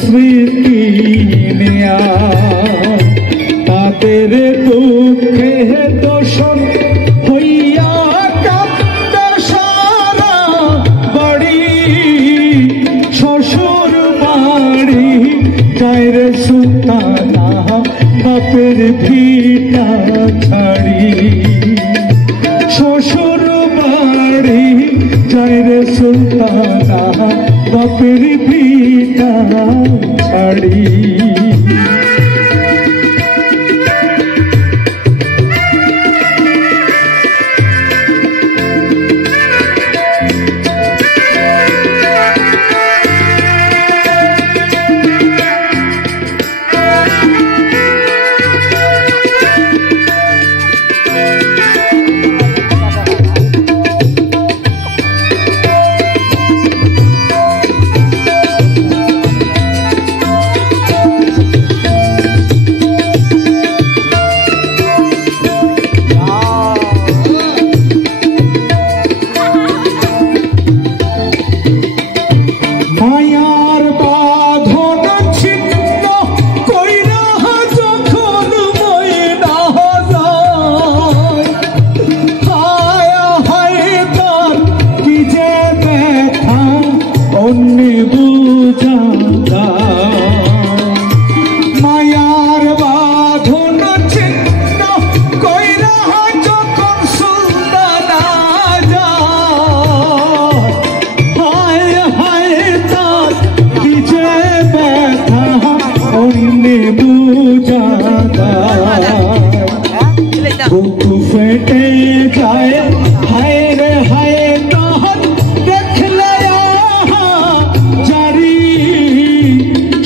স্মৃতি নিয়া তাদের দুঃখে দোষণ হইয়া কান্দে সারা বাড়ি শ্বশুর বাড়ি যায় রে সুলতানা বাপের ভিটা ছাড়ি শ্বশুর বাড়ি যায় রে সুলতানা বাপের ভিটা ছাড়ি মায়ার বাঁধন ছিন্ন কইরা যখন সুলতানা যায় হায় হায় তার কি যে ব্যথা অন্যে বুঝা বুক ফেটে যায় হায় রে হায় তাহার দেখলে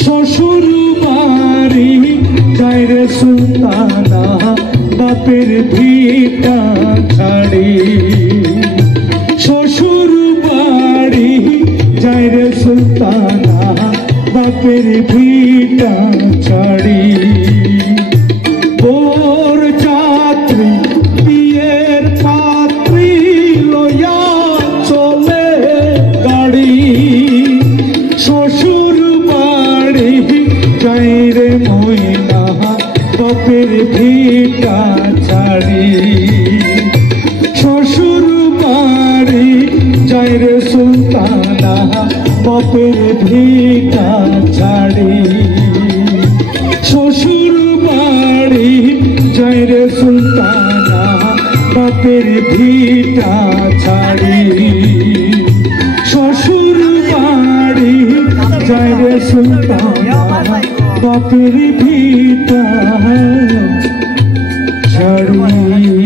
শ্বশুর বাড়ি যায় রে সুলতানা বাপের ভিটা ছাড়ি শ্বশুর বাড়ি যায় রে সুলতানা বাপের ভিটা ছাড়ি বোর যাত্রী বিয়ের পাত্রী লইয়া চলে গাড়ি শ্বশুর বাড়ি যায় রে ময়না বাপের ভিটা ছাড়ি শ্বশুর বাড়ি যায় রে সুলতানা বাপের ভিটা ছাড়ি শ্বশুর বাড়ি যায় রে সুলতানা বাপের ভিটা ছাড়ি শ্বশুর বাড়ি যায় রে সুলতানা বাপের ভিটা ছাড়ি।